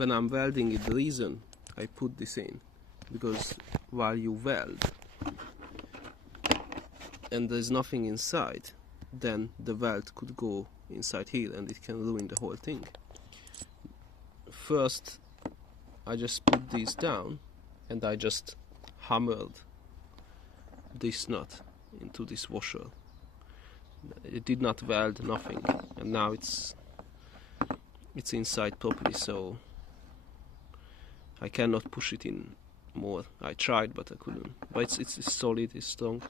when I'm welding it, the reason I put this in, because while you weld and there's nothing inside, then the weld could go inside here and it can ruin the whole thing. First I just put these down and I just hammered this nut into this washer. It did not weld, nothing, and now it's inside properly, so I cannot push it in more. I tried but I couldn't. But it's solid, it's strong.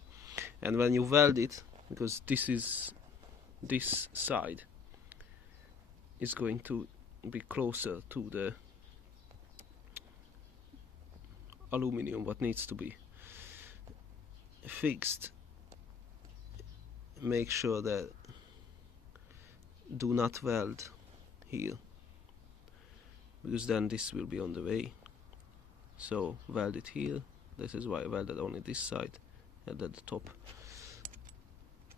And when you weld it, because this side is going to be closer to the aluminium what needs to be fixed, make sure that do not weld here, because then this will be on the way. So weld it here. This is why I welded only this side and at the top.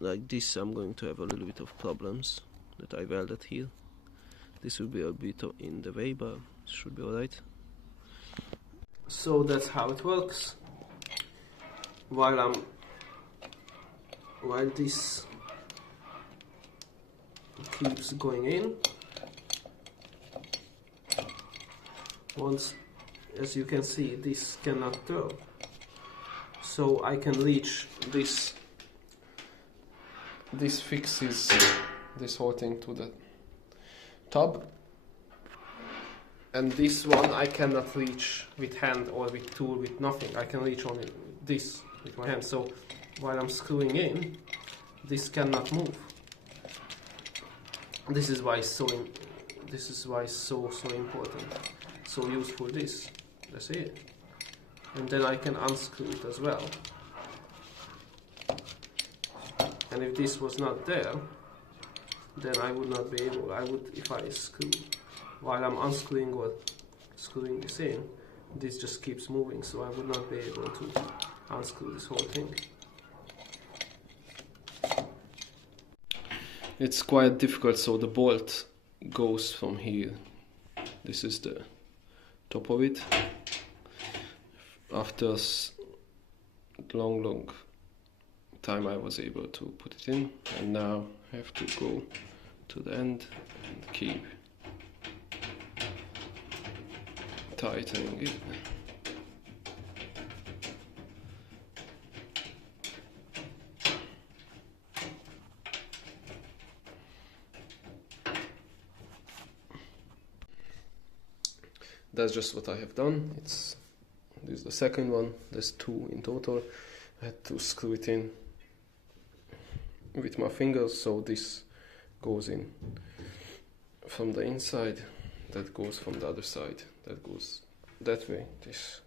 Like this I'm going to have a little bit of problems that I welded here. This will be a bit in the way, but it should be alright. So that's how it works. While this keeps going in, once, as you can see, this cannot turn, so I can reach this. This fixes this whole thing to the tub, and this one I cannot reach with hand or with tool, with nothing. I can reach only this with my hand. So while I'm screwing in, this cannot move. This is why it's so important, so useful. This, that's it. And then I can unscrew it as well. And if this was not there, then I would not be able. If I screw while I'm unscrewing or screwing this in, this just keeps moving, so I would not be able to unscrew this whole thing. It's quite difficult, so the bolt goes from here. This is the top of it. After long time I was able to put it in, and now I have to go to the end and keep tightening it. That's just what I have done. This is the second one. There's two in total. I had to screw it in with my fingers, so this goes in from the inside, that goes from the other side, that goes that way, this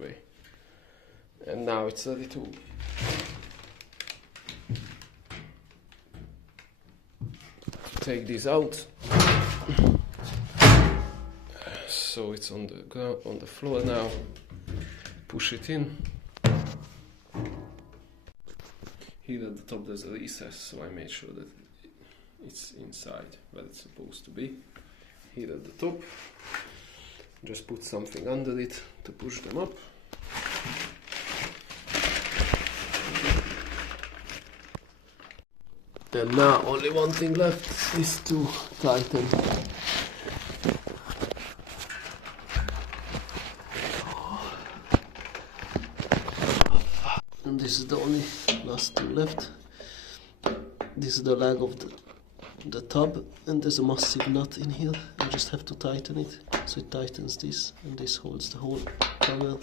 way, and now it's ready to take this out. So it's on the ground, on the floor now. Push it in. Here at the top there's a recess, so I made sure that it's inside where it's supposed to be. Here at the top, just put something under it to push them up. And now only one thing left is to tighten. And this is the only last two left. This is the leg of the tub, and there's a massive nut in here. You just have to tighten it, so it tightens this, and this holds the whole cover.